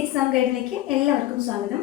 Exam ഗൈഡിലേക്ക് എല്ലാവർക്കും സ്വാഗതം.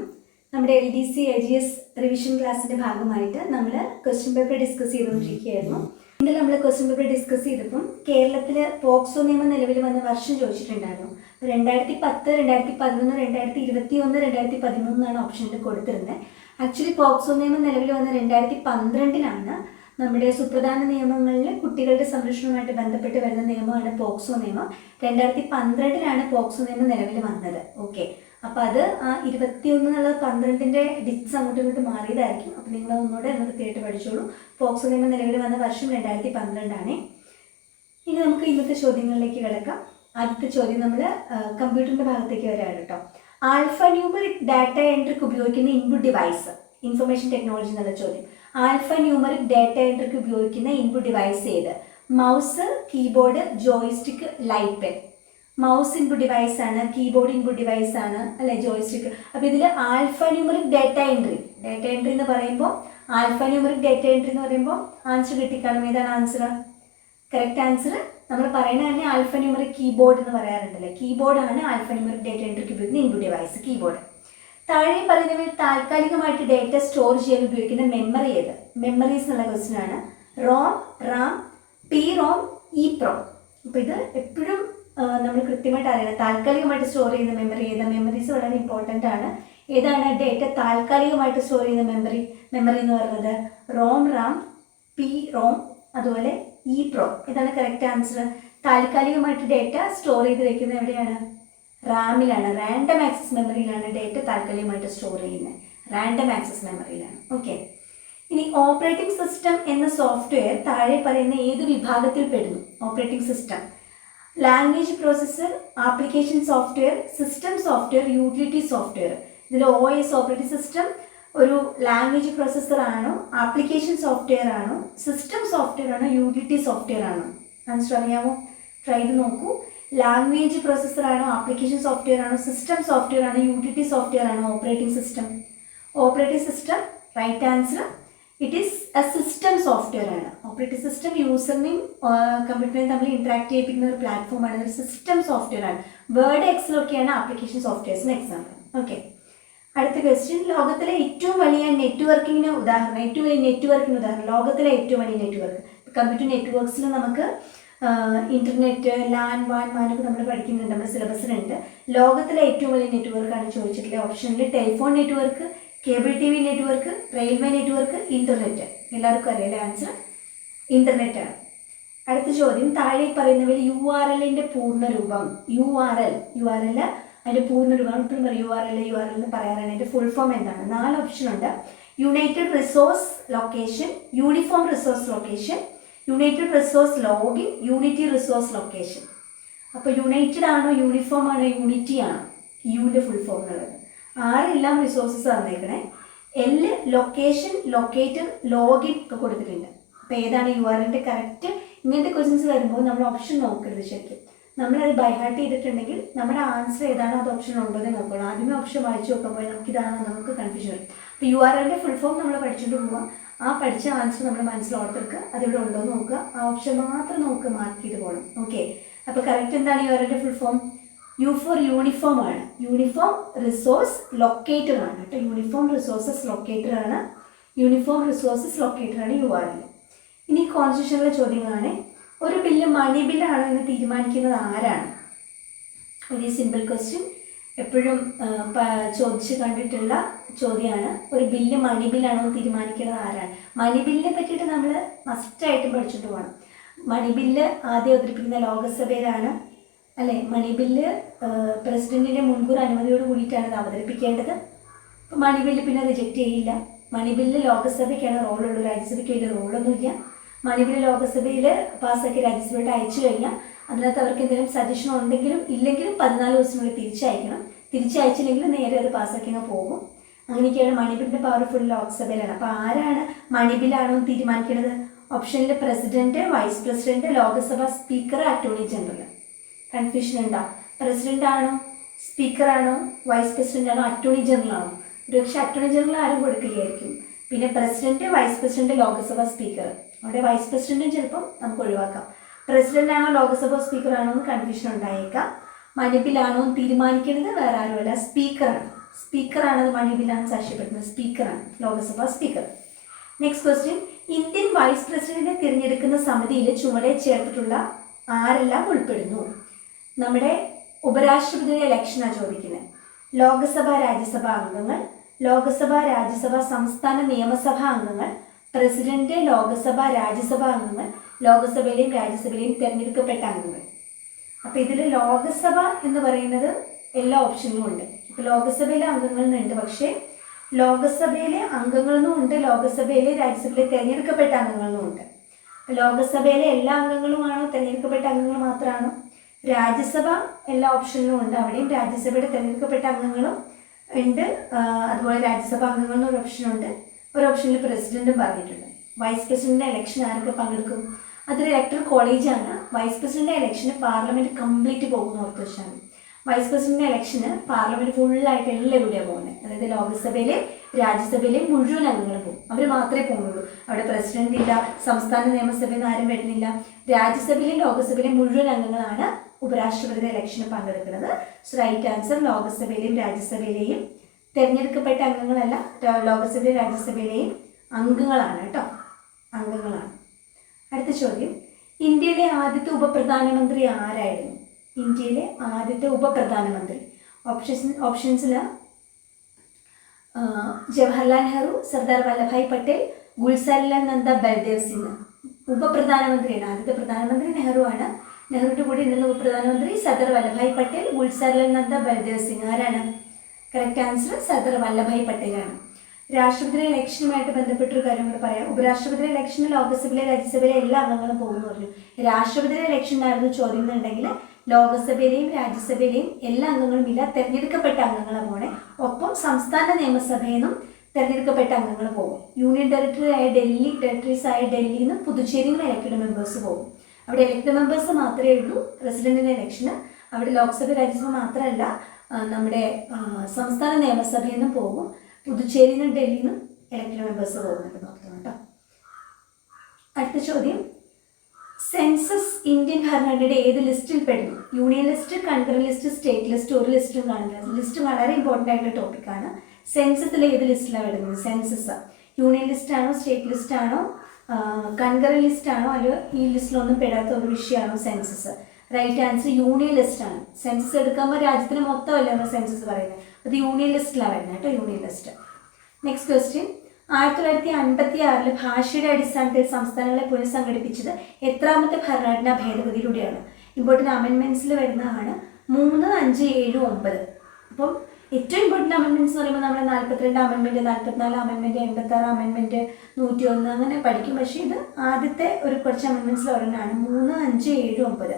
നമ്മുടെ L D C A G S revision ക്ലാസ്സിന്റെ ഭാഗമായിട്ട് നമ്മൾ ക്വസ്റ്റ്യൻ പേപ്പർ ഡിസ്കസ് ചെയ്തുകൊണ്ടിരിക്കുകയായിരുന്നു. ഇന്നലെ നമ്മൾ ക്വസ്റ്റ്യൻ പേപ്പർ ഡിസ്കസ് ചെയ്തപ്പം കേരളത്തിൽ പോക്സോ നിയമം നിലവിൽ വന്ന വർഷം ചോദിച്ചിട്ടുണ്ടായിരുന്നു. രണ്ടായിരത്തി പത്ത് രണ്ടായിരത്തി പതിനൊന്ന് രണ്ടായിരത്തി ഇരുപത്തി ഒന്ന് രണ്ടായിരത്തി പതിമൂന്നാണ് ഓപ്ഷനിൽ കൊടുത്തിരുന്നത്. ആക്ച്വലി പോക്സോ നിയമം നിലവിൽ വന്ന രണ്ടായിരത്തി പന്ത്രണ്ടിലാണ് നമ്മുടെ സുപ്രധാന നിയമങ്ങളിൽ കുട്ടികളുടെ സംരക്ഷണവുമായിട്ട് ബന്ധപ്പെട്ട് വരുന്ന നിയമമാണ് പോക്സോ നിയമം. രണ്ടായിരത്തി പന്ത്രണ്ടിലാണ് പോക്സോ നിയമം നിലവിൽ വന്നത്. ഓക്കെ. അപ്പോൾ അത് ആ ഇരുപത്തിയൊന്ന് എന്നുള്ള പന്ത്രണ്ടിന്റെ ഡിറ്റ്സ് അങ്ങോട്ടും ഇങ്ങോട്ടും മാറിയതായിരിക്കും. അപ്പോൾ നിങ്ങൾ ഒന്നുകൂടെ ഒന്ന് കൃത്യമായിട്ട് പഠിച്ചോളൂ. പോക്സോ നിയമം നിലവിൽ വന്ന വർഷം രണ്ടായിരത്തി പന്ത്രണ്ടാണ്. ഇനി നമുക്ക് ഇന്നത്തെ ചോദ്യങ്ങളിലേക്ക് കിടക്കാം. ആദ്യത്തെ ചോദ്യം നമ്മൾ കമ്പ്യൂട്ടറിന്റെ ഭാഗത്തേക്ക് വരാണ് കേട്ടോ. ആൽഫ ന്യൂമറിക് ഡാറ്റ എൻട്രിക്ക് ഉപയോഗിക്കുന്ന ഇൻപുട്ട് ഡിവൈസ് ഇൻഫർമേഷൻ ടെക്നോളജി എന്നുള്ള ചോദ്യം. ആൽഫ ന്യൂമറിക് ഡാറ്റ എൻട്രിക്ക് ഉപയോഗിക്കുന്ന ഇൻപുട്ട് ഡിവൈസ് ഏത് mouse keyboard joystick light pen. Mouse input device ആണ് കീബോർഡ് ഇൻപുട്ട് ഡിവൈസ് ആണ് അല്ലെ ജോയിസ്റ്റിക്. അപ്പോൾ ഇതിൽ alpha numeric data entry. Data entry എന്ന് പറയുമ്പോൾ ആൽഫ ന്യൂമറിക് ഡാറ്റ എൻട്രി എന്ന് പറയുമ്പോൾ ആൻസർ കിട്ടിക്കാണും. ഏതാണ് ആൻസർ കറക്റ്റ് ആൻസർ നമ്മൾ പറയുന്ന തന്നെ ആൽഫ ന്യൂമറിക് കീബോർഡ് എന്ന് പറയാറുണ്ടല്ലേ? കീബോർഡാണ് ആൽഫ ന്യൂമറിക് ഡാറ്റ എൻട്രിക്ക് ഉപയോഗിക്കുന്ന ഇൻപുട്ട് ഡിവൈസ് കീബോർഡ്. താഴെ പറയുന്നവയിൽ താൽക്കാലികമായിട്ട് ഡേറ്റ സ്റ്റോർ ചെയ്യാൻ ഉപയോഗിക്കുന്ന മെമ്മറി ഏത്? മെമ്മറീസ് എന്നുള്ള ക്വസ്റ്റ്യൻ ആണ്. ROM RAM P ROM E PROM അപ്പോൾ ഇത് എപ്പോഴും നമ്മൾ കൃത്യമായിട്ട് അറിയണം. താൽക്കാലികമായിട്ട് സ്റ്റോർ ചെയ്യുന്ന മെമ്മറി ഏത്? മെമ്മറീസ് വളരെ ഇമ്പോർട്ടന്റ് ആണ്. ഏതാണ് ഡേറ്റ താൽക്കാലികമായിട്ട് സ്റ്റോർ ചെയ്യുന്ന മെമ്മറി മെമ്മറി എന്ന് പറയുന്നത് റോം റാം പി റോം അതുപോലെ ഇ പ്രോം ഇതാണ് കറക്റ്റ് ആൻസർ താൽക്കാലികമായിട്ട് ഡേറ്റ സ്റ്റോർ ചെയ്ത് വെക്കുന്നത് എവിടെയാണ്? റാമിലാണ് റാൻഡം ആക്സസ് മെമ്മറിയിലാണ് ഡേറ്റ താൽക്കാലികമായിട്ട് സ്റ്റോർ ചെയ്യുന്നത്. റാൻഡം ആക്സസ് മെമ്മറിയിലാണ് ഓക്കെ ഇനി ഓപ്പറേറ്റിംഗ് സിസ്റ്റം എന്ന സോഫ്റ്റ്വെയർ താഴെ പറയുന്ന ഏത് വിഭാഗത്തിൽ പെടുന്നു operating system language processor application software system software utility software ഇതിൽ ഒ എസ് ഓപ്പറേറ്റിംഗ് സിസ്റ്റം ഒരു ലാംഗ്വേജ് പ്രോസസ്സർ ആണോ ആപ്ലിക്കേഷൻ സോഫ്റ്റ്വെയർ ആണോ സിസ്റ്റം സോഫ്റ്റ്വെയർ ആണോ യൂട്ടിലിറ്റി സോഫ്റ്റ്വെയർ ആണോ? ആൻസർ അറിയാമോ? ട്രൈ ചെയ്ത് നോക്കൂ. ലാംഗ്വേജ് പ്രോസസ്സറാണോ ആപ്ലിക്കേഷൻ സോഫ്റ്റ്വെയർ ആണോ സിസ്റ്റം സോഫ്റ്റ്വെയർ ആണോ യൂട്ടിലിറ്റി സോഫ്റ്റ്വെയർ ആണോ operating system operating system right answer it is a system software ആണ്. ഓപ്പറേറ്റിംഗ് സിസ്റ്റം യൂസറിനെയും കമ്പ്യൂട്ടറിനെയും തമ്മിൽ ഇന്ററാക്ട് ചെയ്യിപ്പിക്കുന്ന ഒരു പ്ലാറ്റ്ഫോമാണ് ഒരു സിസ്റ്റം സോഫ്റ്റ്വെയർ ആണ്. വേർഡ് എക്സലൊക്കെയാണ് ആപ്ലിക്കേഷൻ സോഫ്റ്റ്വെയർസിന് എക്സാമ്പിൾ ഓക്കെ അടുത്ത ക്വസ്റ്റ്യൻ ലോകത്തിലെ ഏറ്റവും വലിയ നെറ്റ്വർക്കിങ്ങിന് ഉദാഹരണം ഏറ്റവും വലിയ നെറ്റ്വർക്കിന് ഉദാഹരണം ലോകത്തിലെ ഏറ്റവും വലിയ നെറ്റ്വർക്ക് കമ്പ്യൂട്ടർ നെറ്റ്വർക്ക്സിൽ നമുക്ക് ഇന്റർനെറ്റ് ലാൻ വാൻ മാനൊക്കെ നമ്മൾ പഠിക്കുന്നുണ്ട് നമ്മുടെ സിലബസിലുണ്ട് ലോകത്തിലെ ഏറ്റവും വലിയ നെറ്റ്വർക്കാണ് ചോദിച്ചിട്ടുള്ള ഓപ്ഷനിൽ telephone network cable T V network railway network internet എല്ലാവർക്കും അറിയാലേ ആൻസർ ഇന്റർനെറ്റ് ആണ്. അടുത്ത ചോദ്യം താഴെ പറയുന്നവയിൽ യു ആർ എല്ലിന്റെ പൂർണരൂപം. U R L U R L അതിന്റെ പൂർണരൂപം. ഇപ്പോഴും U R L U R L എന്ന് പറയാറാണ്. അതിന്റെ ഫുൾ ഫോം എന്താണ്? നാല് ഓപ്ഷൻ ഉണ്ട്. United resource location uniform resource location united resource login unity resource location അപ്പോൾ യുണൈറ്റഡ് ആണോ യൂണിഫോം ആണോ യൂണിറ്റി ആണോ? യുവിന്റെ ഫുൾ ഫോം എന്നുള്ളത് ആരെല്ലാം റിസോഴ്സസ് തന്നേക്കണേ? എൽ ലൊക്കേഷൻ ലൊക്കേറ്റർ ലോഗിൻ ഒക്കെ കൊടുത്തിട്ടുണ്ട്. അപ്പോൾ ഏതാണ് യു എല്ലിന്റെ കറക്റ്റ് ഇങ്ങനത്തെ ക്വസ്റ്റ്യൻസ് വരുമ്പോൾ നമ്മൾ ഓപ്ഷൻ നോക്കരുത് ശരിക്കും. നമ്മളത് ബൈഹാർട്ട് ചെയ്തിട്ടുണ്ടെങ്കിൽ നമ്മുടെ ആൻസർ ഏതാണോ? അത് ഓപ്ഷൻ ഉണ്ടോ എന്ന് നോക്കണം. ആദ്യമേ ഓപ്ഷൻ വായിച്ചു നോക്കുമ്പോൾ നമുക്ക് ഇതാണോ നമുക്ക് കൺഫ്യൂഷൻ വരും. അപ്പോൾ യു ആർ എല്ലിന്റെ ഫുൾ ഫോം നമ്മൾ പഠിച്ചുകൊണ്ട് പോവാം. ആ പഠിച്ച ആൻസർ നമ്മുടെ മനസ്സിൽ ഓർത്തെടുക്കുക. അതിവിടെ ഉണ്ടോ എന്ന് നോക്കുക. ആ ഓപ്ഷൻ മാത്രം നമുക്ക് മാർക്ക് ചെയ്ത് പോകണം. ഓക്കെ അപ്പോൾ കറക്റ്റ് എന്താണ് ഈ full form U for uniform ആണ്. യൂണിഫോം റിസോഴ്സ് ലൊക്കേറ്റർ ആണ് കേട്ടോ. യൂണിഫോം റിസോഴ്സസ് ലൊക്കേറ്റർ ആണ്. യൂണിഫോം റിസോഴ്സസ് ലൊക്കേറ്റർ ആണ് യു ആർ എൽ ഇനി കോൺസ്റ്റിറ്റ്യൂഷനിലെ ചോദ്യങ്ങളാണ്. ഒരു ബില്ല് മണി ബില്ലാണോ എന്ന് തീരുമാനിക്കുന്നത് ആരാണ്? ഒരു സിമ്പിൾ ക്വസ്റ്റ്യൻ എപ്പോഴും ചോദിച്ച് കണ്ടിട്ടുള്ള ചോദ്യമാണ് ഒരു ബില്ല് മണി ബില്ലാണോ തീരുമാനിക്കുന്നത് ആരാണ്? മണി ബില്ലിനെ പറ്റിയിട്ട് നമ്മൾ മസ്റ്റായിട്ടും പഠിച്ചിട്ട് പോകണം മണി ബില്ല് ആദ്യം അവതരിപ്പിക്കുന്ന ലോകസഭയിലാണ്. അല്ലേ? മണി ബില്ല് പ്രസിഡന്റിന്റെ മുൻകൂർ അനുമതിയോട് കൂടിയിട്ടാണ് ഇത് അവതരിപ്പിക്കേണ്ടത്. മണി ബില്ല് പിന്നെ റിജക്റ്റ് ചെയ്യില്ല. മണി ബില്ല് ലോകസഭയ്ക്കാണ് റോളുള്ളൂ രാജ്യസഭയ്ക്ക് വലിയ റോളൊന്നുമില്ല. മണി ബില്ല് ലോകസഭയിൽ പാസ്സാക്കി രാജ്യസഭയോട്ട് അയച്ചു കഴിഞ്ഞാൽ അതിനകത്ത് അവർക്ക് എന്തെങ്കിലും സജഷൻ ഉണ്ടെങ്കിലും ഇല്ലെങ്കിലും പതിനാല് ദിവസത്തിനുള്ളിൽ തിരിച്ചയക്കണം. തിരിച്ചയച്ചില്ലെങ്കിൽ നേരെ അത് പാസ്സാക്കി അങ്ങ് പോകും. അങ്ങനെയൊക്കെയാണ് മണി ബില്ലിന്റെ പവർ ഫുൾ ലോക്സഭയിലാണ്. അപ്പോൾ ആരാണ് മണിബിലാണോ തീരുമാനിക്കേണ്ടത് ഓപ്ഷനിൽ president vice president Lok Sabha speaker attorney general confusion ഉണ്ടോ? പ്രസിഡന്റ് ആണോ? സ്പീക്കർ ആണോ? വൈസ് പ്രസിഡന്റ് ആണോ? അറ്റോർണി ജനറൽ ആണോ? ഒരുപക്ഷെ അറ്റോർണി ജനറൽ ആരും കൊടുക്കില്ലായിരിക്കും. പിന്നെ president vice president Lok Sabha speaker അവിടെ വൈസ് പ്രസിഡന്റും ചിലപ്പം നമുക്ക് ഒഴിവാക്കാം. പ്രസിഡന്റ് ആണോ ലോകസഭ സ്പീക്കർ ആണോ എന്ന് കൺഫ്യൂഷൻ ഉണ്ടായേക്കാം. മണിബിലാണോ എന്ന് തീരുമാനിക്കുന്നത് വേറെ ആരുമല്ല സ്പീക്കറാണ്. സ്പീക്കറാണ് അത് സാക്ഷ്യപ്പെടുന്നത്. സ്പീക്കറാണ് Lok Sabha speaker. Next question Indian vice പ്രസിഡന്റിനെ തിരഞ്ഞെടുക്കുന്ന സമിതിയിൽ ചുവടെ ചേർത്തിട്ടുള്ള ആരെല്ലാം ഉൾപ്പെടുന്നു? നമ്മുടെ ഉപരാഷ്ട്രപതിയുടെ ഇലക്ഷനാണ് ചോദിക്കുന്നത്. ലോകസഭ രാജ്യസഭാ അംഗങ്ങൾ ലോകസഭ രാജ്യസഭ സംസ്ഥാന നിയമസഭാ അംഗങ്ങൾ പ്രസിഡന്റ് ലോകസഭ രാജ്യസഭ അംഗങ്ങൾ ലോകസഭയിലെയും രാജ്യസഭയിലെയും തിരഞ്ഞെടുക്കപ്പെട്ട അംഗങ്ങൾ. അപ്പോൾ ഇതിൽ ലോകസഭ എന്ന് പറയുന്നത് എല്ലാ ഓപ്ഷനിലും ഉണ്ട്. ഇപ്പോൾ ലോകസഭയിലെ അംഗങ്ങളുണ്ട് പക്ഷേ ലോകസഭയിലെ അംഗങ്ങളെന്നും ഉണ്ട് ലോകസഭയിലെ രാജ്യസഭയിലെ തിരഞ്ഞെടുക്കപ്പെട്ട അംഗങ്ങളെന്നും ഉണ്ട്. ലോകസഭയിലെ എല്ലാ അംഗങ്ങളുമാണോ തിരഞ്ഞെടുക്കപ്പെട്ട അംഗങ്ങൾ മാത്രമാണോ? രാജ്യസഭ എല്ലാ ഓപ്ഷനിലും ഉണ്ട്. അവിടെയും രാജ്യസഭയുടെ തിരഞ്ഞെടുക്കപ്പെട്ട അംഗങ്ങളും ഉണ്ട്. അതുപോലെ രാജ്യസഭ അംഗങ്ങളും ഒരു ഓപ്ഷനുണ്ട് ഒരു ഓപ്ഷനിൽ പ്രസിഡന്റും പറഞ്ഞിട്ടുണ്ട്. വൈസ് പ്രസിഡന്റിന്റെ ഇലക്ഷൻ ആരൊക്കെ പങ്കെടുക്കും? അതൊരു കോളേജ് കോളേജാണ് വൈസ് പ്രസിഡന്റ് ഇലക്ഷന് പാർലമെന്റ് കംപ്ലീറ്റ് പോകുന്ന ഓർത്ത് വെച്ചാൽ മതി. വൈസ് പ്രസിഡന്റ് ഇലക്ഷന് പാർലമെന്റ് ഫുള്ളായിട്ട് എല്ലാവരുടെയാണ് പോകുന്നത് അതായത് ലോക്സഭയിലെ രാജ്യസഭയിലെ മുഴുവൻ അംഗങ്ങളും പോകും. അവർ മാത്രമേ പോകുന്നുള്ളൂ. അവിടെ പ്രസിഡന്റ് ഇല്ല സംസ്ഥാന നിയമസഭയിൽ നിന്ന് ആരും വരുന്നില്ല. രാജ്യസഭയിലെ ലോക്സഭയിലെ മുഴുവൻ അംഗങ്ങളാണ് ഉപരാഷ്ട്രപതിയുടെ ഇലക്ഷന് പങ്കെടുക്കുന്നത്. സോ റൈറ്റ് ആൻസർ ലോക്സഭയിലെയും രാജ്യസഭയിലെയും തിരഞ്ഞെടുക്കപ്പെട്ട അംഗങ്ങളല്ല ലോകസഭയും രാജ്യസഭയിലെയും അംഗങ്ങളാണ് കേട്ടോ. അംഗങ്ങളാണ്. അടുത്ത ചോദ്യം. ഇന്ത്യയിലെ ആദ്യത്തെ ഉപപ്രധാനമന്ത്രി ആരായിരുന്നു? ഇന്ത്യയിലെ ആദ്യത്തെ ഉപപ്രധാനമന്ത്രി. ഓപ്ഷൻസ് ഓപ്ഷൻസിൽ ജവഹർലാൽ നെഹ്റു സർദാർ വല്ലഭായ് പട്ടേൽ ഗുൽസാരിലാൽ നന്ദ ബൽദേവ് സിംഗ്. ഉപപ്രധാനമന്ത്രിയാണ് ആദ്യത്തെ പ്രധാനമന്ത്രി നെഹ്റു ആണ്. നെഹ്റുവിന്റെ കൂടെ ഇന്നലെ ഉപപ്രധാനമന്ത്രി സർദാർ വല്ലഭായ് പട്ടേൽ ഗുൽസാരിലാൽ നന്ദ ബൽദേവ് സിംഗ്. ആരാണ്? കറക്റ്റ് ആൻസർ സർദാർ വല്ലഭായ് പട്ടേലാണ് രാഷ്ട്രപതി ഇലക്ഷനുമായിട്ട് ബന്ധപ്പെട്ടൊരു കാര്യം കൂടെ പറയാം. ഉപരാഷ്ട്രപതി ഇലക്ഷന് ലോകസഭയിലെ രാജ്യസഭയിലെ എല്ലാ അംഗങ്ങളും പോകുന്നു പറഞ്ഞു. രാഷ്ട്രപതി ഇലക്ഷനായിരുന്നു ചോദ്യം എന്നുണ്ടെങ്കിൽ ലോകസഭയിലെയും രാജ്യസഭയിലെയും എല്ലാ അംഗങ്ങളും ഇല്ല. തെരഞ്ഞെടുക്കപ്പെട്ട അംഗങ്ങളാണ് പോണേ. ഒപ്പം സംസ്ഥാന നിയമസഭയിൽ നിന്നും തെരഞ്ഞെടുക്കപ്പെട്ട അംഗങ്ങൾ പോകും. യൂണിയൻ ടെറിട്ടറി ആയ ഡൽഹി ടെറിട്ടറീസ് ആയ ഡൽഹിയിൽ നിന്ന് പുതുച്ചേരിയിൽ നിന്ന് ഇലക്ടഡ് മെമ്പേഴ്സ് പോകും. അവിടെ ഇലക്ടഡ് മെമ്പേഴ്സ് മാത്രമേ ഉള്ളൂ. പ്രസിഡന്റിന്റെ ഇലക്ഷന് അവിടെ ലോക്സഭ രാജ്യസഭ മാത്രമല്ല. നമ്മുടെ സംസ്ഥാന നിയമസഭയിൽ നിന്ന് പോകും. പുതുച്ചേരിയിൽ നിന്ന് ഡൽഹിയിൽ മെമ്പേഴ്സ് പോകുന്നുണ്ട് നോക്കണം കേട്ടോ. അടുത്ത ചോദ്യം. സെൻസസ് ഇന്ത്യൻ ഭരണഘടനയുടെ ഏത് ലിസ്റ്റിൽ പെടുന്നു? Union list country list state list ഒരു ലിസ്റ്റും കാണുന്നത് ലിസ്റ്റ് വളരെ ഇമ്പോർട്ടന്റ് ആയിട്ടുള്ള ടോപ്പിക്കാണ് സെൻസസിൽ ഏത് ലിസ്റ്റിലാണ് വരുന്നത് സെൻസസ് യൂണിയൻ ലിസ്റ്റ് ആണോ സ്റ്റേറ്റ് ലിസ്റ്റ് ആണോ? കൺകറൻ ലിസ്റ്റ് ആണോ? അല്ലോ ഈ ലിസ്റ്റിലൊന്നും പെടാത്ത ഒരു വിഷയമാണോ census right answer union list ആണ്. സെൻസസ് എടുക്കുമ്പോൾ രാജ്യത്തിന് മൊത്തമല്ല നമ്മൾ സെൻസസ് പറയുന്നത് അത് യൂണിയൻ ലിസ്റ്റിലാണ് വരുന്നത് കേട്ടോ യൂണിയൻ ലിസ്റ്റ് നെക്സ്റ്റ് ക്വസ്റ്റ്യൻ ആയിരത്തി തൊള്ളായിരത്തി അൻപത്തി ആറിൽ ഭാഷയുടെ അടിസ്ഥാനത്തിൽ സംസ്ഥാനങ്ങളെ പുനഃസംഘടിപ്പിച്ചത് എത്രാമത്തെ ഭരണഘടനാ ഭേദഗതിയിലൂടെയാണ്? ഇമ്പോർട്ടന്റ് അമെൻമെന്റ്സിൽ വരുന്നതാണ് മൂന്ന് അഞ്ച് ഏഴ് ഒമ്പത്. അപ്പം ഏറ്റവും ഇമ്പോർട്ടന്റ് അമെൻമെന്റ്സ് എന്ന് പറയുമ്പോൾ നമ്മൾ നാൽപ്പത്തിരണ്ട് അമെൻമെന്റ് നാൽപ്പത്തിനാല് അമെൻമെന്റ് എൺപത്താറ് അമെൻമെന്റ് നൂറ്റി ഒന്ന് അങ്ങനെ പഠിക്കും. പക്ഷേ ഇത് ആദ്യത്തെ ഒരു കുറച്ച് അമെൻമെന്റ്സിൽ ഒരെണ്ണമാണ് മൂന്ന് അഞ്ച് ഏഴ് ഒമ്പത്.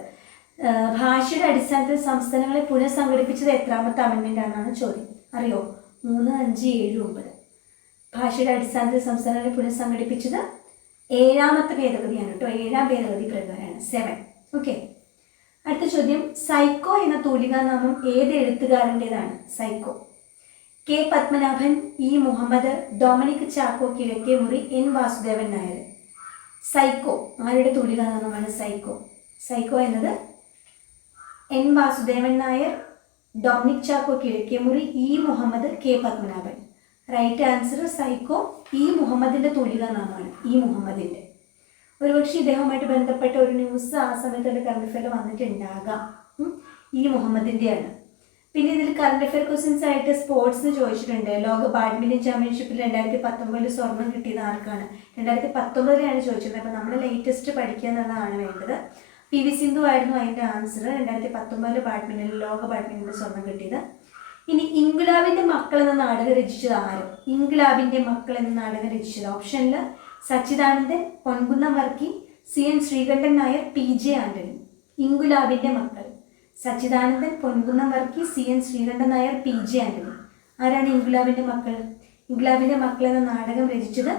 ഭാഷയുടെ അടിസ്ഥാനത്തിൽ സംസ്ഥാനങ്ങളെ പുനഃസംഘടിപ്പിച്ചത് എത്രാമത്തെ അമെൻമെന്റ് ആണെന്നാണ് ചോദ്യം. അറിയോ? മൂന്ന് അഞ്ച് ഏഴ് ഒമ്പത്. ഭാഷയുടെ അടിസ്ഥാനത്തിൽ സംസ്ഥാനങ്ങളെ പുനഃസംഘടിപ്പിച്ചത് ഏഴാമത്തെ ഭേദഗതിയാണ് കേട്ടോ. ഏഴാം ഭേദഗതി പ്രകാരമാണ്. സെവൻ ഓക്കെ അടുത്ത ചോദ്യം. സൈക്കോ എന്ന തൂലികാനാമം ഏത് എഴുത്തുകാരന്റെതാണ്? Psycho. K Padmanabhan E Muhammad Dominic Chacko Kizhakkemuri N Vasudevan Nair. Psycho. ആരുടെ തൂലികാനാമമാണ് സൈക്കോ? സൈക്കോ എന്നത് N Vasudevan Nair Dominic Chacko Kizhakkemuri E Muhammad K Padmanabhan. Right answer psycho E മുഹമ്മദിന്റെ തൂലിക നാമാണ് ഇ മുഹമ്മദിന്റെ. ഒരുപക്ഷെ ഇദ്ദേഹവുമായിട്ട് ബന്ധപ്പെട്ട ഒരു ന്യൂസ് ആ സമയത്ത് സമയത്തുള്ള കറണ്ട് അഫയർ വന്നിട്ടുണ്ടാകാം. ഇ മുഹമ്മദിന്റെയാണ്. പിന്നെ ഇതിൽ കറണ്ട് അഫയർ ക്വസ്റ്റ്യൻസ് ആയിട്ട് സ്പോർട്സ് ചോദിച്ചിട്ടുണ്ട്. ലോക ബാഡ്മിന്റൺ ചാമ്പ്യൻഷിപ്പിൽ രണ്ടായിരത്തി പത്തൊമ്പതിൽ സ്വർണം കിട്ടിയത് ആർക്കാണ്? രണ്ടായിരത്തി പത്തൊമ്പതിലാണ് ചോദിച്ചത് അപ്പോൾ നമ്മൾ ലേറ്റസ്റ്റ് പഠിക്കുക എന്നുള്ളതാണ് വേണ്ടത്. പി വി സിന്ധു ആയിരുന്നു അതിന്റെ ആൻസർ രണ്ടായിരത്തി പത്തൊമ്പതിൽ ബാഡ്മിന്റണിൽ ലോക ബാഡ്മിന്റണിൽ സ്വർണം കിട്ടിയത്. ഇനി ഇൻഗുലാബിന്റെ മക്കൾ എന്ന നാടകം രചിച്ചത് ആരും? ഇൻഗുലാബിന്റെ മക്കൾ എന്ന നാടകം രചിച്ചത് ഓപ്ഷനിൽ Sachidanandan Ponkunnam Varkey C N Sreekantan Nair P J Antony. ഇൻഗുലാബിന്റെ മക്കൾ Sachidanandan Ponkunnam Varkey C N Sreekantan Nair P J Antony. ആരാണ് ഇൻഗുലാബിന്റെ മക്കൾ? ഇൻഗുലാബിന്റെ മക്കൾ എന്ന നാടകം രചിച്ചത്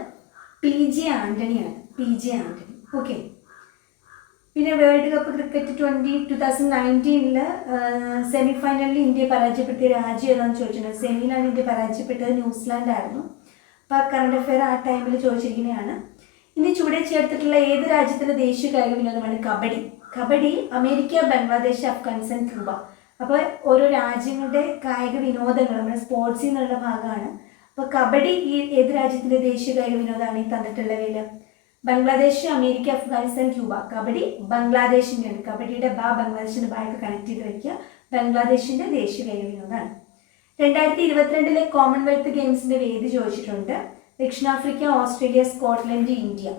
P J ആന്റണിയാണ്. P J Antony. Okay പിന്നെ world cup cricket twenty two thousand നയന്റീനിൽ semi ഫൈനലിൽ ഇന്ത്യയെ പരാജയപ്പെടുത്തിയ രാജ്യം ഏതാണെന്ന് ചോദിച്ചിട്ടുണ്ട്? സെമിയിലാണ് ഇന്ത്യ പരാജയപ്പെട്ടത് ന്യൂസിലാൻഡ് ആയിരുന്നു അപ്പോൾ കറണ്ട് അഫെയർ ആ ടൈമിൽ ചോദിച്ചിരിക്കുന്നതാണ്. ഇന്ത്യ ചുവടെ ചേർത്തിട്ടുള്ള ഏത് രാജ്യത്തിന്റെ ദേശീയ കായിക വിനോദമാണ് kabaddi? Kabaddi America Bangladesh Afghanistan Cuba. അപ്പോൾ ഓരോ രാജ്യങ്ങളുടെ കായിക വിനോദങ്ങൾ നമ്മുടെ സ്പോർട്സിൽ നിന്നുള്ള ഭാഗമാണ്. അപ്പോൾ കബഡി ഈ ഏത് രാജ്യത്തിന്റെ ദേശീയ കായിക വിനോദമാണ് ഈ തന്നിട്ടുള്ളവയിൽ ബംഗ്ലാദേശ് അമേരിക്ക അഫ്ഗാനിസ്ഥാൻ ക്യൂബ. കബഡി ബംഗ്ലാദേശിന്റെയാണ് കബഡിയുടെ ബാ ബംഗ്ലാദേശിന്റെ ബായൊക്കെ കണക്ട് ചെയ്ത് വയ്ക്കുക ബംഗ്ലാദേശിന്റെ ദേശീയ കായിക വിനോദമാണ് രണ്ടായിരത്തി ഇരുപത്തിരണ്ടിലെ കോമൺവെൽത്ത് ഗെയിംസിന്റെ വേദി ചോദിച്ചിട്ടുണ്ട്. ദക്ഷിണാഫ്രിക്ക ഓസ്ട്രേലിയ സ്കോട്ട്ലൻഡ് ഇന്ത്യ.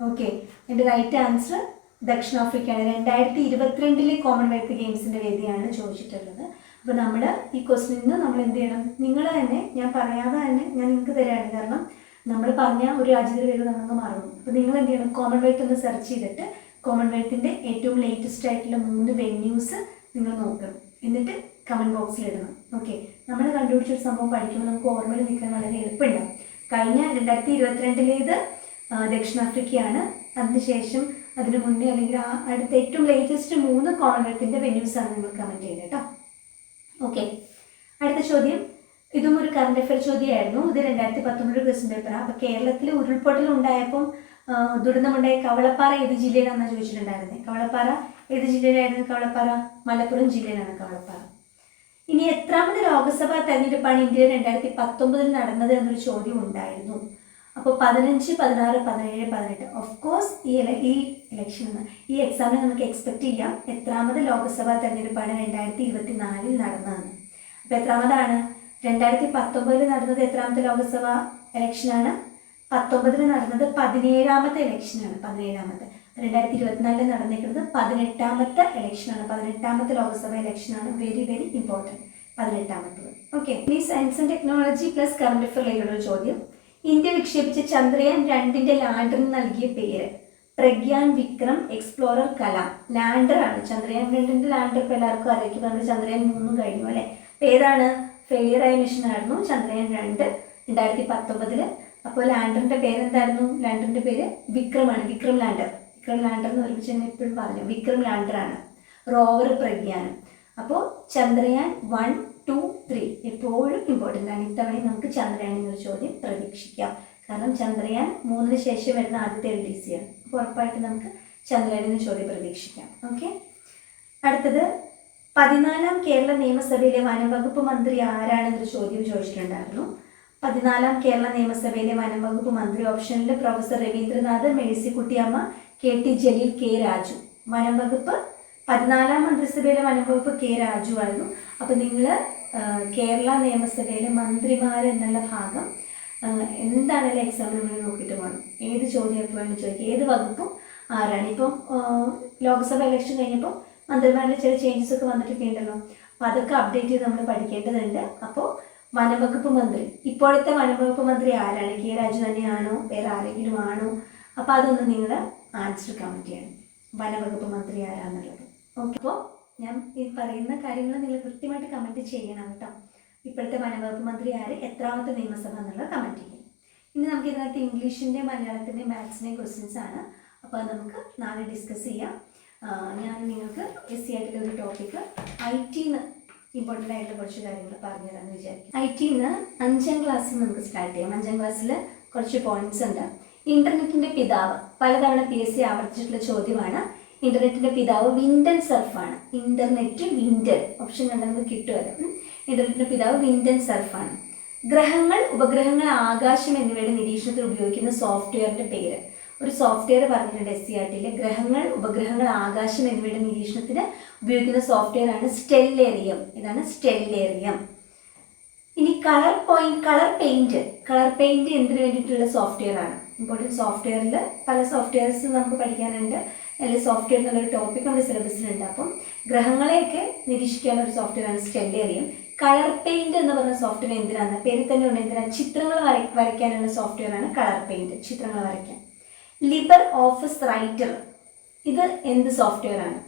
ഓക്കെ എന്റെ റൈറ്റ് ആൻസർ ദക്ഷിണാഫ്രിക്കയാണ്. രണ്ടായിരത്തി ഇരുപത്തിരണ്ടിലെ കോമൺവെൽത്ത് ഗെയിംസിന്റെ വേദിയാണ് ചോദിച്ചിട്ടുള്ളത്. അപ്പോൾ നമ്മൾ ഈ ക്വസ്റ്റിന് നമ്മൾ എന്ത് ചെയ്യണം? നിങ്ങൾ തന്നെ ഞാൻ പറയാതെ തന്നെ ഞാൻ നിങ്ങൾക്ക് തരാണ്. കാരണം നമ്മൾ പറഞ്ഞ ഒരു രാജ്യത്തിന്റെ പേര് നമ്മളൊന്ന് മറന്നു. അപ്പോൾ നിങ്ങൾ എന്ത് ചെയ്യണം? കോമൺവെൽത്ത് ഒന്ന് സെർച്ച് ചെയ്തിട്ട് കോമൺവെൽത്തിന്റെ ഏറ്റവും ലേറ്റസ്റ്റ് ആയിട്ടുള്ള മൂന്ന് വെന്യൂസ് നിങ്ങൾ നോക്കണം. എന്നിട്ട് കമന്റ് ബോക്സിൽ ഇടണം. ഓക്കെ നമ്മൾ കണ്ടുപിടിച്ച ഒരു സംഭവം പഠിക്കുമ്പോൾ നമുക്ക് ഓർമ്മയിൽ നിൽക്കാൻ വളരെ എളുപ്പമുണ്ടാവും കഴിഞ്ഞ രണ്ടായിരത്തി ഇരുപത്തിരണ്ടിലേത് ദക്ഷിണാഫ്രിക്കയാണ്. അതിനുശേഷം അതിനു മുന്നേ അല്ലെങ്കിൽ ആ അടുത്ത ഏറ്റവും ലേറ്റസ്റ്റ് മൂന്ന് കോമൺവെൽത്തിന്റെ വെന്യൂസാണ് നിങ്ങൾ കമന്റ് ചെയ്യുന്നത് കേട്ടോ. ഓക്കെ അടുത്ത ചോദ്യം. ഇതും ഒരു കറണ്ട് അഫയർ ചോദ്യമായിരുന്നു. ഇത് രണ്ടായിരത്തി പത്തൊമ്പത് ക്വസ്റ്റ്യൻ പേപ്പറാണ് അപ്പോൾ കേരളത്തിൽ ഉരുൾപൊട്ടൽ ഉണ്ടായപ്പം ദുരന്തമുണ്ടായ കവളപ്പാറ ഏത് ജില്ലയിലാണെന്ന് ചോദിച്ചിട്ടുണ്ടായിരുന്നത് കവളപ്പാറ ഏത് ജില്ലയിലായിരുന്നു കവളപ്പാറ? മലപ്പുറം ജില്ലയിലാണ് കവളപ്പാറ. ഇനി എത്രാമത് ലോക്സഭാ തെരഞ്ഞെടുപ്പാണ് ഇന്ത്യയിൽ രണ്ടായിരത്തി പത്തൊമ്പതിൽ നടന്നത് എന്നൊരു ചോദ്യം ഉണ്ടായിരുന്നു. അപ്പോൾ പതിനഞ്ച് പതിനാറ് പതിനേഴ് പതിനെട്ട്. ഓഫ് കോഴ്സ് ഈ ഈ ഇലക്ഷൻ ഈ എക്സാമിന് നമുക്ക് എക്സ്പെക്ട് ചെയ്യാം. എത്രാമത് ലോക്സഭാ തെരഞ്ഞെടുപ്പാണ് രണ്ടായിരത്തി ഇരുപത്തി നാലിൽ നടന്നതെന്ന്. അപ്പോൾ എത്രാമതാണ്? രണ്ടായിരത്തി പത്തൊമ്പതിൽ നടന്നത് എത്രാമത്തെ ലോകസഭ ഇലക്ഷനാണ്? പത്തൊമ്പതിൽ നടന്നത് പതിനേഴാമത്തെ ഇലക്ഷനാണ് പതിനേഴാമത്തെ. രണ്ടായിരത്തി ഇരുപത്തിനാലിൽ നടന്നിരിക്കുന്നത് പതിനെട്ടാമത്തെ ഇലക്ഷനാണ് പതിനെട്ടാമത്തെ ലോക്സഭ ഇലക്ഷനാണ്. വെരി വെരി ഇമ്പോർട്ടന്റ് പതിനെട്ടാമത്തത്. ഓക്കെ ഇനി science and technology plus current അഫയറിലേക്കുള്ള ഒരു ചോദ്യം. ഇന്ത്യ വിക്ഷേപിച്ച ചന്ദ്രയാൻ രണ്ടിന്റെ ലാൻഡറിന് നൽകിയ പേര്. പ്രഗ്യാൻ വിക്രം എക്സ്പ്ലോറർ കലാം. ലാൻഡർ ആണ്. ചന്ദ്രയാൻ രണ്ടിന്റെ ലാൻഡർ ഇപ്പോൾ എല്ലാവർക്കും അറിയിക്കും നമ്മൾ ചന്ദ്രയാൻ മൂന്നും കഴിഞ്ഞു അല്ലെ? ഏതാണ്? ഫെയിലിയർ ആയ മിഷൻ ആയിരുന്നു. ചന്ദ്രയാൻ രണ്ട് രണ്ടായിരത്തി പത്തൊമ്പതിൽ. അപ്പോൾ ലാൻഡറിന്റെ പേരെന്തായിരുന്നു? ലാൻഡറിന്റെ പേര് വിക്രമാണ്. വിക്രം ലാൻഡർ. വിക്രം ലാൻഡർ എന്ന് ഒരുമിച്ച് തന്നെ എപ്പോഴും പറഞ്ഞു. വിക്രം ലാൻഡർ ആണ്. റോവർ പ്രഗ്യാനം അപ്പോൾ ചന്ദ്രയാൻ വൺ ടു ത്രീ എപ്പോഴും ഇമ്പോർട്ടന്റ് ആണ്. ഇത്തവണ നമുക്ക് ചന്ദ്രയാൻ എന്നൊരു ചോദ്യം പ്രതീക്ഷിക്കാം. കാരണം ചന്ദ്രയാൻ മൂന്നിന് ശേഷം വരുന്ന ആദ്യത്തെ എൽ ഡി അപ്പോൾ ഉറപ്പായിട്ട് നമുക്ക് ചന്ദ്രയാൻ എന്ന ചോദ്യം പ്രതീക്ഷിക്കാം. ഓക്കെ അടുത്തത് പതിനാലാം കേരള നിയമസഭയിലെ വനം വകുപ്പ് മന്ത്രി ആരാണെന്നൊരു ചോദ്യം ചോദിച്ചിട്ടുണ്ടായിരുന്നു. പതിനാലാം കേരള നിയമസഭയിലെ വനം വകുപ്പ് മന്ത്രി ഓപ്ഷനിൽ professor Raveendranath Mercykuttyamma K T Jaleel K Raju. വനം വകുപ്പ് പതിനാലാം മന്ത്രിസഭയിലെ വനം വകുപ്പ് കെ രാജു ആയിരുന്നു. അപ്പോൾ നിങ്ങൾ കേരള നിയമസഭയിലെ മന്ത്രിമാർ എന്നുള്ള ഭാഗം എന്താണെങ്കിലും എക്സാമിന് നമ്മൾ നോക്കിയിട്ട് വേണം ഏത് ചോദ്യം വേണമെങ്കിൽ ചോദിക്കുക ഏത് വകുപ്പും ആരാണ്? ഇപ്പം ലോക്സഭ ഇലക്ഷൻ കഴിഞ്ഞപ്പോൾ മന്ത്രിമാരിൽ ചില ചേഞ്ചസ് ഒക്കെ വന്നിട്ടൊക്കെ ഉണ്ടല്ലോ. അപ്പോൾ അതൊക്കെ അപ്ഡേറ്റ് ചെയ്ത് നമ്മൾ പഠിക്കേണ്ടതുണ്ട്. അപ്പോൾ വനംവകുപ്പ് മന്ത്രി ഇപ്പോഴത്തെ വനംവകുപ്പ് മന്ത്രി ആരാണ്? കെ രാജു തന്നെയാണോ? വേറെ ആരെങ്കിലും ആണോ? അപ്പോൾ അതൊന്ന് നിങ്ങൾ ആൻസർ കമന്റ് ചെയ്യണം വനവകുപ്പ് മന്ത്രി ആരാന്നുള്ളത്. ഓക്കെ അപ്പോൾ ഞാൻ ഈ പറയുന്ന കാര്യങ്ങൾ നിങ്ങൾ കൃത്യമായിട്ട് കമന്റ് ചെയ്യണം കേട്ടോ. ഇപ്പോഴത്തെ വനവകുപ്പ് മന്ത്രി ആര്? എത്രാമത്തെ നിയമസഭ എന്നുള്ളത് കമന്റ് ചെയ്യും ഇനി നമുക്ക് ഇതിനകത്ത് ഇംഗ്ലീഷിന്റെ മലയാളത്തിന്റെ മാത്സിന്റെയും ക്വസ്റ്റ്യൻസ് ആണ്. അപ്പോൾ നമുക്ക് നാളെ ഡിസ്കസ് ചെയ്യാം. ഞാൻ നിങ്ങൾക്ക് എസ് ആയിട്ടുള്ള ഒരു ടോപ്പിക്ക് ഐ ടിന്ന് ഇമ്പോർട്ടന്റ് ആയിട്ട് കുറച്ച് കാര്യങ്ങൾ പറഞ്ഞു തരാമെന്ന് വിചാരിക്കും ഐ ടിന്ന് അഞ്ചാം ക്ലാസ്സിൽ നമുക്ക് സ്റ്റാർട്ട് ചെയ്യാം. അഞ്ചാം ക്ലാസ്സിൽ കുറച്ച് പോയിന്റ്സ് ഉണ്ട്. ഇന്റർനെറ്റിന്റെ പിതാവ് പലതവണ പി എസ് സി ആവർത്തിച്ചിട്ടുള്ള ചോദ്യമാണ്. ഇന്റർനെറ്റിന്റെ പിതാവ് വിൻഡൻ സർഫാണ് ഇന്റർനെറ്റ് വിൻഡൻ ഓപ്ഷൻ കണ്ടാൽ നമുക്ക് കിട്ടുമല്ലോ ഇന്റർനെറ്റിന്റെ പിതാവ് വിൻഡൻ സർഫാണ് ഗ്രഹങ്ങൾ ഉപഗ്രഹങ്ങൾ ആകാശം എന്നിവയുടെ നിരീക്ഷണത്തിൽ ഉപയോഗിക്കുന്ന സോഫ്റ്റ്വെയറിന്റെ പേര്. ഒരു സോഫ്റ്റ്വെയർ പറഞ്ഞിട്ടുണ്ട് എസ് സി ആർ ടിയിലെ ഗ്രഹങ്ങൾ ഉപഗ്രഹങ്ങൾ ആകാശം എന്നിവയുടെ നിരീക്ഷണത്തിന് ഉപയോഗിക്കുന്ന സോഫ്റ്റ്വെയർ ആണ് സ്റ്റെല്ലേറിയം ഇതാണ് സ്റ്റെല്ലേറിയം ഇനി colour point colour paint colour paint എന്തിനു വേണ്ടിയിട്ടുള്ള സോഫ്റ്റ്വെയർ ആണ്? ഇമ്പോർട്ടന്റ് സോഫ്റ്റ്വെയറിൽ പല സോഫ്റ്റ്വെയർസ് നമുക്ക് പഠിക്കാനുണ്ട്. അല്ലെങ്കിൽ സോഫ്റ്റ്വെയർ എന്നുള്ളൊരു ടോപ്പിക് നമ്മുടെ സിലബസിലുണ്ട് അപ്പം ഗ്രഹങ്ങളെയൊക്കെ നിരീക്ഷിക്കാനുള്ള ഒരു സോഫ്റ്റ്വെയർ ആണ് സ്റ്റെല്ലേറിയം കളർ പെയിന്റ് എന്ന് പറഞ്ഞ സോഫ്റ്റ്വെയർ എന്തിനാണ്? പേര് തന്നെ ഉണ്ട് എന്തിനാണ്? ചിത്രങ്ങൾ വര വരയ്ക്കാനുള്ള സോഫ്റ്റ്വെയർ ആണ് കളർ പെയിന്റ് ചിത്രങ്ങൾ വരയ്ക്കാൻ. ലിബർ ഓഫീസ് റൈറ്റർ ഇത് എന്ത് സോഫ്റ്റ്വെയർ ആണ്?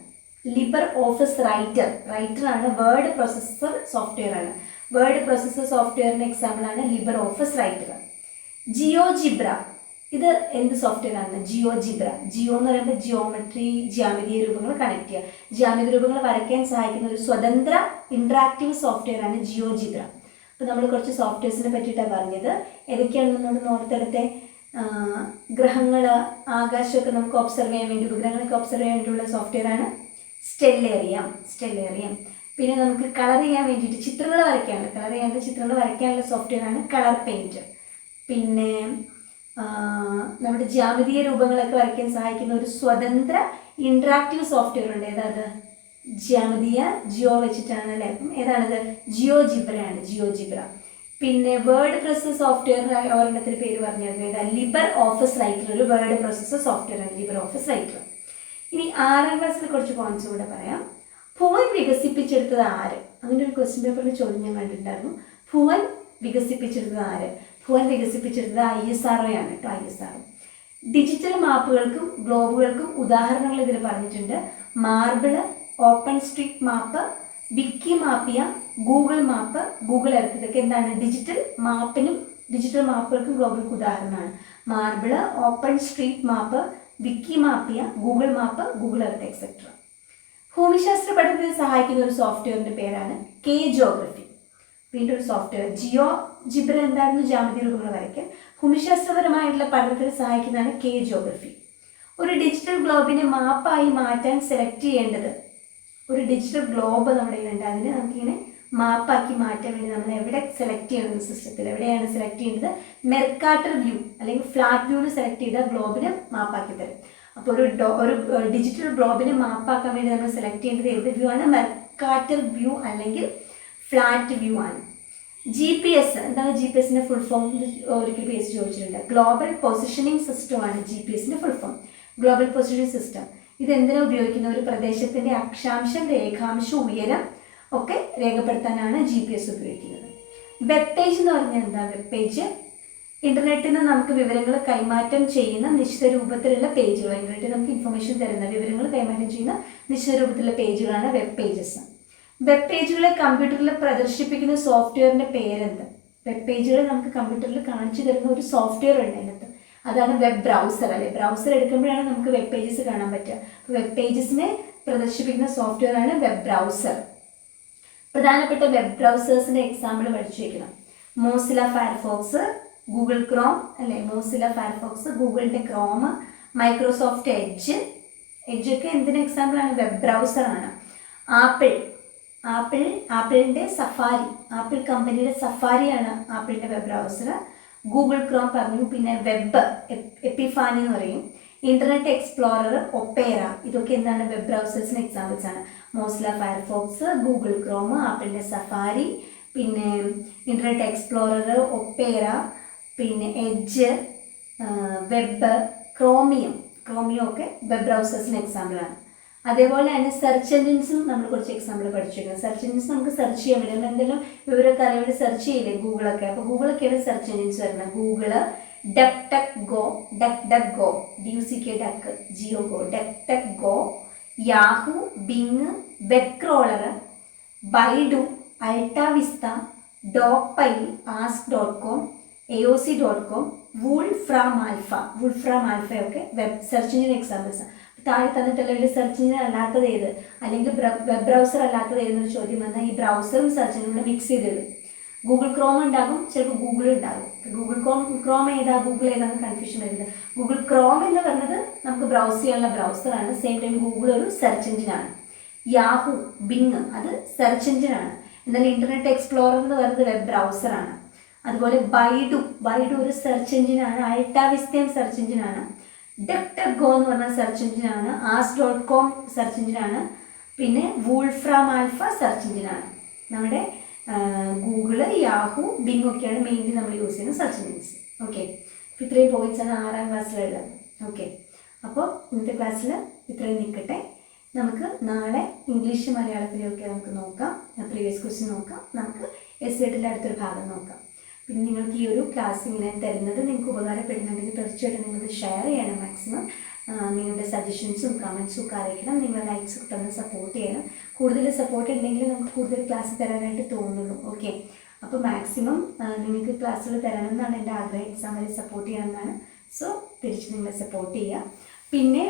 ലിബർ ഓഫീസ് റൈറ്റർ റൈറ്റർ ആണ് വേർഡ് പ്രൊസസ്സർ സോഫ്റ്റ്വെയർ ആണ്. വേർഡ് പ്രൊസസ്സർ സോഫ്റ്റ്വെയറിന് എക്സാമ്പിൾ ആണ് Libre Office writer GeoGebra ഇത് എന്ത് സോഫ്റ്റ്വെയർ ആണ്? ജിയോ ജിബ്ര ജിയോ എന്ന് പറയുമ്പോൾ ജിയോമെട്രി ജ്യാമിതീയ രൂപങ്ങൾ കണക്ട് ചെയ്യുക. ജ്യാമിതീയ രൂപങ്ങൾ വരയ്ക്കാൻ സഹായിക്കുന്ന ഒരു സ്വതന്ത്ര ഇൻട്രാക്റ്റീവ് സോഫ്റ്റ്വെയർ ആണ് ജിയോ ജിബ്ര അപ്പോൾ നമ്മൾ കുറച്ച് സോഫ്റ്റ്വെയർസിനെ പറ്റിയിട്ടാണ് പറഞ്ഞത്. ഏതൊക്കെയാണെന്ന് നമ്മൾ ഓർത്തെടുത്തെ? ഗ്രഹങ്ങൾ ആകാശമൊക്കെ നമുക്ക് ഒബ്സർവ് ചെയ്യാൻ വേണ്ടി ഉപഗ്രഹങ്ങളൊക്കെ ഒബ്സർവ് ചെയ്യാൻ സോഫ്റ്റ്വെയർ ആണ് സ്റ്റെല്ലേറിയം സ്റ്റെല്ലേറിയം പിന്നെ നമുക്ക് കളർ ചെയ്യാൻ വേണ്ടിയിട്ട് ചിത്രങ്ങൾ വരയ്ക്കാനുള്ള കളർ ചെയ്യാനുള്ള ചിത്രങ്ങൾ വരയ്ക്കാനുള്ള സോഫ്റ്റ്വെയർ ആണ് കളർ പെയിന്റ് പിന്നെ നമ്മുടെ ജ്യാമിതീയ രൂപങ്ങളൊക്കെ വരയ്ക്കാൻ സഹായിക്കുന്ന ഒരു സ്വതന്ത്ര ഇൻട്രാക്റ്റീവ് സോഫ്റ്റ്വെയർ ഉണ്ട്. ഏതാത്? ജ്യാമിതീയ ജിയോ വെച്ചിട്ടാണ് അല്ലേ? ഏതാണത്? ജിയോ ജിബ്രയാണ് ജിയോ ജിബ്ര പിന്നെ വേർഡ് പ്രോസസ് സോഫ്റ്റ്വെയർ ഒരെണ്ണത്തിന് പേര് പറഞ്ഞിരുന്നു ഏതാ? ലിബർ ഓഫീസ് റൈറ്റർ ഒരു വേർഡ് പ്രോസസ് സോഫ്റ്റ്വെയർ ആണ്. ലിബർ ഓഫീസ് റൈറ്റർ ഇനി ആറാം ക്ലാസ്സിൽ കുറച്ച് പോയിന്റ്സ് കൂടെ പറയാം. ഭുവൻ വികസിപ്പിച്ചെടുത്തത് ആര്? അങ്ങനെ ഒരു ക്വസ്റ്റ്യൻ പേപ്പറിൽ ചോദ്യം ഞാൻ കണ്ടിട്ടുണ്ടായിരുന്നു. ഭുവൻ വികസിപ്പിച്ചെടുത്തത് ആര്? ഭുവൻ വികസിപ്പിച്ചെടുത്തത് ഐ എസ് ആർ ആണ് കേട്ടോ I S R O. Digital മാപ്പുകൾക്കും ഗ്ലോബുകൾക്കും ഉദാഹരണങ്ങൾ ഇതിൽ പറഞ്ഞിട്ടുണ്ട്. Marble Open Street Map Wikimapia Google Map Google Earth ഇതൊക്കെ എന്താണ്? ഡിജിറ്റൽ മാപ്പിനും ഡിജിറ്റൽ മാപ്പുകൾക്കും ഗ്ലോബുകൾക്കും ഉദാഹരണമാണ്. Marble Open Street Map Wikimapia Google Map Google Earth etcetera ഭൂമിശാസ്ത്ര പഠനത്തിന് സഹായിക്കുന്ന ഒരു സോഫ്റ്റ്വെയറിന്റെ പേരാണ് കെ ജോഗ്രഫി വീണ്ടും ഒരു സോഫ്റ്റ്വെയർ ജിയോ ജിബ്ര എന്തായിരുന്നു? ജാമതി രൂപങ്ങൾ വരയ്ക്കാൻ. ഭൂമിശാസ്ത്രപരമായിട്ടുള്ള പഠനത്തിന് സഹായിക്കുന്നതാണ് കെ ജോഗ്രഫി ഒരു ഡിജിറ്റൽ ഗ്ലോബിനെ മാപ്പായി മാറ്റാൻ സെലക്ട് ചെയ്യേണ്ടത് ഒരു ഡിജിറ്റൽ ഗ്ലോബ് നമ്മുടെ കയ്യിലുണ്ട്. അതിനെ നമുക്കിങ്ങനെ മാപ്പാക്കി മാറ്റാൻ വേണ്ടി നമ്മൾ എവിടെ സെലക്ട് ചെയ്യണം സിസ്റ്റത്തിൽ എവിടെയാണ് സെലക്ട് ചെയ്യേണ്ടത്? മെർക്കാട്ടർ വ്യൂ അല്ലെങ്കിൽ ഫ്ലാറ്റ് വ്യൂവിൽ സെലക്ട് ചെയ്താൽ ഗ്ലോബിനെ മാപ്പാക്കി തരും. അപ്പോൾ ഒരു ഡോ ഒരു ഡിജിറ്റൽ ഗ്ലോബിനെ മാപ്പാക്കാൻ വേണ്ടി നമ്മൾ സെലക്ട് ചെയ്യേണ്ടത് ഏത് വ്യൂ ആണ്? മെർക്കാട്ടർ വ്യൂ അല്ലെങ്കിൽ ഫ്ലാറ്റ് വ്യൂ ആണ്. ജി പി എസ് എന്താണ് ജി പി എസിന്റെ ഫുൾ ഫോം ഒരിക്കൽ പി എസ് ചോദിച്ചിട്ടുണ്ട്. ഗ്ലോബൽ പൊസിഷനിങ് സിസ്റ്റമാണ് ജി പി എസിന്റെ full form global positioning system ഇത് എന്തിനാണ് ഉപയോഗിക്കുന്നത്? ഒരു പ്രദേശത്തിന്റെ അക്ഷാംശം രേഖാംശം ഉയരം ഒക്കെ രേഖപ്പെടുത്താനാണ് ജി പി എസ് ഉപയോഗിക്കുന്നത്. വെബ് പേജ് എന്ന് പറഞ്ഞാൽ എന്താ വെബ് പേജ് ഇന്റർനെറ്റിൽ നിന്ന് നമുക്ക് വിവരങ്ങൾ കൈമാറ്റം ചെയ്യുന്ന നിശ്ചിത രൂപത്തിലുള്ള പേജുകൾ ഇന്റർനെറ്റിൽ നമുക്ക് ഇൻഫർമേഷൻ തരുന്ന വിവരങ്ങൾ കൈമാറ്റം ചെയ്യുന്ന നിശ്ചിത രൂപത്തിലുള്ള പേജുകളാണ് വെബ് പേജസ് വെബ് പേജുകളെ കമ്പ്യൂട്ടറിൽ പ്രദർശിപ്പിക്കുന്ന സോഫ്റ്റ്വെയറിന്റെ പേരെന്ത്? വെബ് പേജുകൾ നമുക്ക് കമ്പ്യൂട്ടറിൽ കാണിച്ചു തരുന്ന ഒരു സോഫ്റ്റ്വെയർ ഉണ്ട് അതിനകത്ത്. അതാണ് വെബ് ബ്രൗസർ അല്ലെ? ബ്രൗസർ എടുക്കുമ്പോഴാണ് നമുക്ക് വെബ് പേജസ് കാണാൻ പറ്റുക. വെബ് പേജസിനെ പ്രദർശിപ്പിക്കുന്ന സോഫ്റ്റ്വെയർ ആണ് വെബ് ബ്രൗസർ പ്രധാനപ്പെട്ട വെബ് ബ്രൗസേഴ്സിന്റെ എക്സാമ്പിൾ പഠിച്ചു വെക്കണം മോസില ഫയർഫോക്സ് ഗൂഗിൾ ക്രോം അല്ലെ? മോസില ഫയർഫോക്സ് ഗൂഗിളിന്റെ ക്രോം മൈക്രോസോഫ്റ്റ് എഡ്ജ് എഡ്ജ് ഒക്കെ എന്തിന് എക്സാമ്പിൾ ആണ്? വെബ് ബ്രൗസർ ആണ്. ആപ്പിൾ ആപ്പിൾ ആപ്പിളിന്റെ സഫാരി ആപ്പിൾ കമ്പനിയുടെ സഫാരിയാണ് ആപ്പിളിന്റെ വെബ് ബ്രൗസർ ഗൂഗിൾ ക്രോം പറഞ്ഞു പിന്നെ വെബ് എപ്പിഫാനി എന്ന് പറയും. ഇന്റർനെറ്റ് എക്സ്പ്ലോറർ ഒപ്പേറ ഇതൊക്കെ എന്താണ്? വെബ് ബ്രൗസേഴ്സിന് എക്സാമ്പിൾസ് ആണ്. മോസ്ല ഫയർഫോക്സ് ഗൂഗിൾ ക്രോം ആപ്പിളിന്റെ സഫാരി പിന്നെ ഇന്റർനെറ്റ് എക്സ്പ്ലോറർ ഒപ്പേറ പിന്നെ എഡ്ജ് വെബ് ക്രോമിയം. ക്രോമിയം ഒക്കെ വെബ് ബ്രൗസേഴ്സിന് എക്സാമ്പിളാണ് അതേപോലെ തന്നെ സെർച്ച് എൻജിൻസും നമ്മൾ കുറച്ച് എക്സാമ്പിൾ പഠിച്ചിരിക്കുന്നത് സെർച്ച് എൻജിൻസ് നമുക്ക് സെർച്ച് ചെയ്യാൻ വേണ്ടി നമ്മൾ എന്തെങ്കിലും വിവരമൊക്കെ അറിയാൻ സെർച്ച് ചെയ്യില്ലേ? ഗൂഗിളൊക്കെ അപ്പോൾ ഗൂഗിളൊക്കെയാണ് സെർച്ച് എൻജിൻസ് വരുന്നത് Google DuckDuckGo DuckDuckGo D U C K duck Jio go DuckDuckGo Yahoo Bing ബെക്രോളർ crawler Baidu AltaVista Dogpile ask dot com A O C dot com Wolfram Alpha. Wolfram Alpha ഒക്കെ web search engine examples താഴെ തന്നിട്ടുള്ള ഒരു search engine അല്ലാത്തത് ഏത്? അല്ലെങ്കിൽ web browser അല്ലാത്തത് ഏതെന്നൊരു ചോദ്യം വന്നാൽ ഈ ബ്രൗസറും സെർച്ച് എഞ്ചിനും കൂടെ മിക്സ് ചെയ്തിടും ഗൂഗിൾ ക്രോം ഉണ്ടാകും ചിലപ്പോൾ ഗൂഗിൾ ഉണ്ടാകും. ഗൂഗിൾ ക്രോം ക്രോം ഏതാ? ഗൂഗിൾ ഏതാണ് കൺഫ്യൂഷൻ വരുന്നത്. ഗൂഗിൾ ക്രോം എന്ന് പറയുന്നത് നമുക്ക് ബ്രൗസ് ചെയ്യാനുള്ള ബ്രൗസറാണ് സെയിം ടൈം ഗൂഗിൾ ഒരു സെർച്ച് ആണ്. യാഹു ബിങ് അത് സെർച്ച് ആണ്. എന്നാൽ ഇന്റർനെറ്റ് എക്സ്പ്ലോറർ എന്ന് പറയുന്നത് വെബ് ബ്രൗസറാണ് അതുപോലെ ബൈഡു ബൈഡു ഒരു സെർച്ച് എഞ്ചിനാണ് അൾട്ടാവിസ്റ്റയും സെർച്ച് എഞ്ചിനാണ് ഡെക്ടർ ഗോ എന്ന് പറഞ്ഞ സെർച്ച് എഞ്ചിനാണ് ആസ് ഡോട്ട് കോം സെർച്ച് ആണ്. പിന്നെ വൂൾഫ്രാം ആൽഫ സെർച്ച് ആണ്. നമ്മുടെ ഗൂഗിൾ യാഹു ബിങ് ഒക്കെയാണ് മെയിൻലി നമ്മൾ യൂസ് ചെയ്യുന്ന സെർച്ച് എഞ്ചിൻസ് ഓക്കെ അപ്പോൾ ഇത്രയും ആണ് ആറാം ക്ലാസ്സിലുള്ളത് ഓക്കെ അപ്പോൾ ഇന്നത്തെ ക്ലാസ്സിൽ ഇത്രയും നിൽക്കട്ടെ നമുക്ക് നാളെ ഇംഗ്ലീഷ് മലയാളത്തിലൊക്കെ നമുക്ക് നോക്കാം. പ്രീവിയസ് ക്വസ്റ്റ്യൻ നോക്കാം. നമുക്ക് എസ് എഡിന്റെ അടുത്തൊരു ഭാഗം നോക്കാം. പിന്നെ നിങ്ങൾക്ക് ഈ ഒരു ക്ലാസ് ഇങ്ങനെ തരുന്നത് നിങ്ങൾക്ക് ഉപകാരപ്പെടുന്നുണ്ടെങ്കിൽ തീർച്ചയായിട്ടും നിങ്ങൾ ഷെയർ ചെയ്യണം മാക്സിമം നിങ്ങളുടെ സജഷൻസും കമൻസും ഒക്കെ അറിയിക്കണം. നിങ്ങളുടെ ലൈക്സ് തന്ന് സപ്പോർട്ട് ചെയ്യണം. കൂടുതൽ സപ്പോർട്ട് ഉണ്ടെങ്കിൽ നമുക്ക് കൂടുതൽ ക്ലാസ് തരാനായിട്ട് തോന്നുള്ളൂ ഓക്കെ അപ്പോൾ മാക്സിമം നിങ്ങൾക്ക് ക്ലാസ്സുകൾ തരണമെന്നാണ് എന്റെ ആഗ്രഹം എക്സാം വരെ സപ്പോർട്ട് ചെയ്യാമെന്നാണ് സോ തിരിച്ച് നിങ്ങളെ സപ്പോർട്ട് ചെയ്യുക പിന്നെ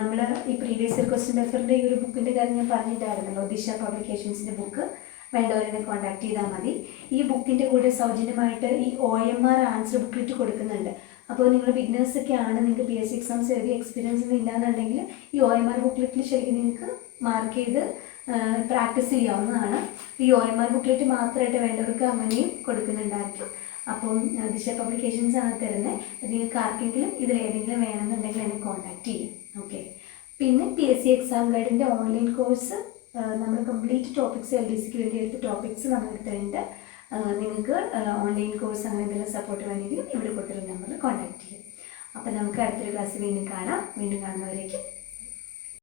നമ്മൾ ഈ പ്രീവിയസ് ഇയർ ക്വസ്റ്റ്യൻ പേപ്പറിന്റെ ഈ ഒരു ബുക്കിന്റെ കാര്യം ഞാൻ പറഞ്ഞിട്ടായിരുന്നല്ലോ ദിശ പബ്ലിക്കേഷൻസിന്റെ ബുക്ക് വേണ്ടവരെന്നെ കോൺടാക്ട് ചെയ്താൽ മതി ഈ ബുക്കിന്റെ കൂടെ സൗജന്യമായിട്ട് ഈ O M R answer booklet കൊടുക്കുന്നുണ്ട് അപ്പോൾ നിങ്ങൾ ബിഗ്നേഴ്സ് ഒക്കെ ആണ് നിങ്ങൾക്ക് പി എസ് സി എക്സാംസ് എഴുതിയ എക്സ്പീരിയൻസ് ഒന്നും ഇല്ലാന്നുണ്ടെങ്കിൽ ഈ ഒ എം ആർ ബുക്ക്ലെറ്റിൽ ശരിക്കും നിങ്ങൾക്ക് മാർക്ക് ചെയ്ത് പ്രാക്ടീസ് ചെയ്യാവുന്നതാണ്. ഈ ഒ എം ആർ ബുക്ക്ലെറ്റ് മാത്രമായിട്ട് വേണ്ടവർക്ക് അങ്ങനെയും കൊടുക്കുന്നുണ്ടായിരിക്കും. അപ്പം ദിശ പബ്ലിക്കേഷൻസ് ആണ് തരുന്നത് നിങ്ങൾക്ക് ആർക്കെങ്കിലും ഇതിലേതെങ്കിലും വേണമെന്നുണ്ടെങ്കിൽ എന്നെ കോൺടാക്ട് ചെയ്യും. ഓക്കെ പിന്നെ പി എസ് സി എക്സാം ഗൈഡിന്റെ ഓൺലൈൻ കോഴ്സ് നമ്മൾ കംപ്ലീറ്റ് ടോപ്പിക്സ് എൽ ഡി സിക്ക് വേണ്ടി എടുത്ത ടോപ്പിക്സ് നമ്മൾ എടുത്തിട്ടുണ്ട് നിങ്ങൾക്ക് ഓൺലൈൻ കോഴ്സ് അങ്ങനെ എന്തെങ്കിലും സപ്പോർട്ട് വേണമെങ്കിൽ ഇവിടെ കൊടുത്തിട്ടുള്ള നമ്പറിൽ കോൺടാക്ട് ചെയ്യും. അപ്പം നമുക്ക് അടുത്തൊരു ക്ലാസ് വീണ്ടും കാണാം. വീണ്ടും കാണുന്നവരേക്കും